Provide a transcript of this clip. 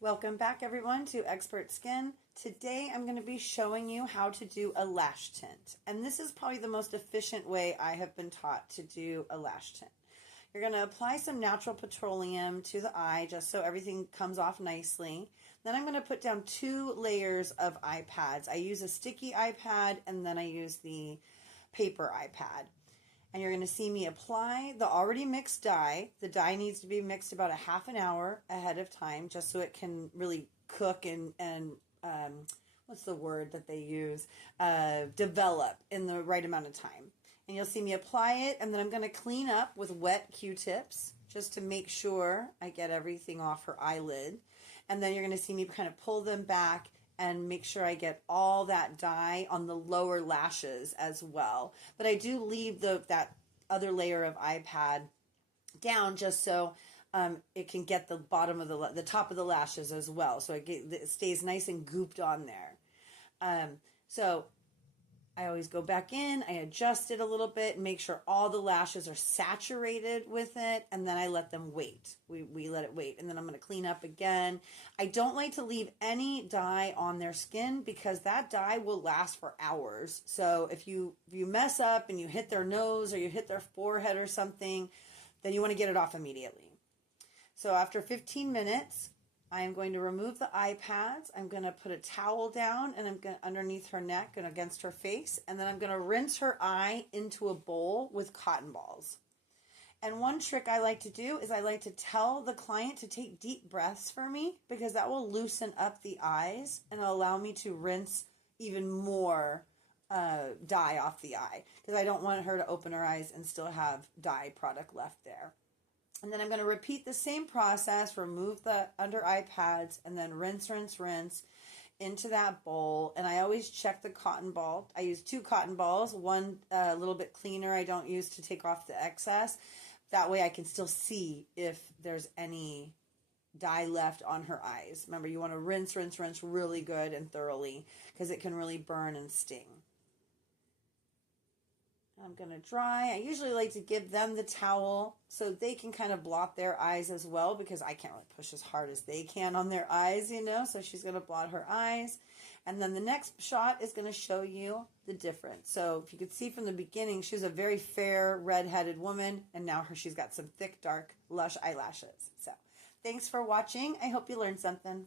Welcome back everyone to Xpert Skin. Today I'm going to be showing you how to do a lash tint. And this is probably the most efficient way I have been taught to do a lash tint. You're going to apply some natural petroleum to the eye just so everything comes off nicely. Then I'm going to put down 2 layers of eye pads. I use a sticky eye pad and then I use the paper eye pad. And you're going to see me apply the already mixed dye. The dye needs to be mixed about a half an hour ahead of time just so it can really cook and what's the word that they use? Develop in the right amount of time. And you'll see me apply it, and then I'm going to clean up with wet Q-tips just to make sure I get everything off her eyelid. And then you're going to see me kind of pull them back and make sure I get all that dye on the lower lashes as well. But I do leave that other layer of eye pad down just so it can get the bottom of the top of the lashes as well. So it stays nice and gooped on there. So I always go back in, I adjust it a little bit, make sure all the lashes are saturated with it, and then I let them wait. We let it wait, and then I'm going to clean up again. I don't like to leave any dye on their skin because that dye will last for hours. So if you mess up and you hit their nose or you hit their forehead or something, then you want to get it off immediately. So after 15 minutes, I am going to remove the eye pads. I'm going to put a towel down and I'm going underneath her neck and against her face. And then I'm going to rinse her eye into a bowl with cotton balls. And one trick I like to do is I like to tell the client to take deep breaths for me because that will loosen up the eyes and allow me to rinse even more dye off the eye because I don't want her to open her eyes and still have dye product left there. And then I'm going to repeat the same process, remove the under eye pads, and then rinse, rinse, rinse into that bowl. And I always check the cotton ball. I use 2 cotton balls, one a little bit cleaner I don't use to take off the excess. That way I can still see if there's any dye left on her eyes. Remember, you want to rinse, rinse, rinse really good and thoroughly because it can really burn and sting. I'm going to dry. I usually like to give them the towel so they can kind of blot their eyes as well because I can't really push as hard as they can on their eyes, you know, so she's going to blot her eyes. And then the next shot is going to show you the difference. So if you could see from the beginning, she was a very fair, red-headed woman, and now she's got some thick, dark, lush eyelashes. So thanks for watching. I hope you learned something.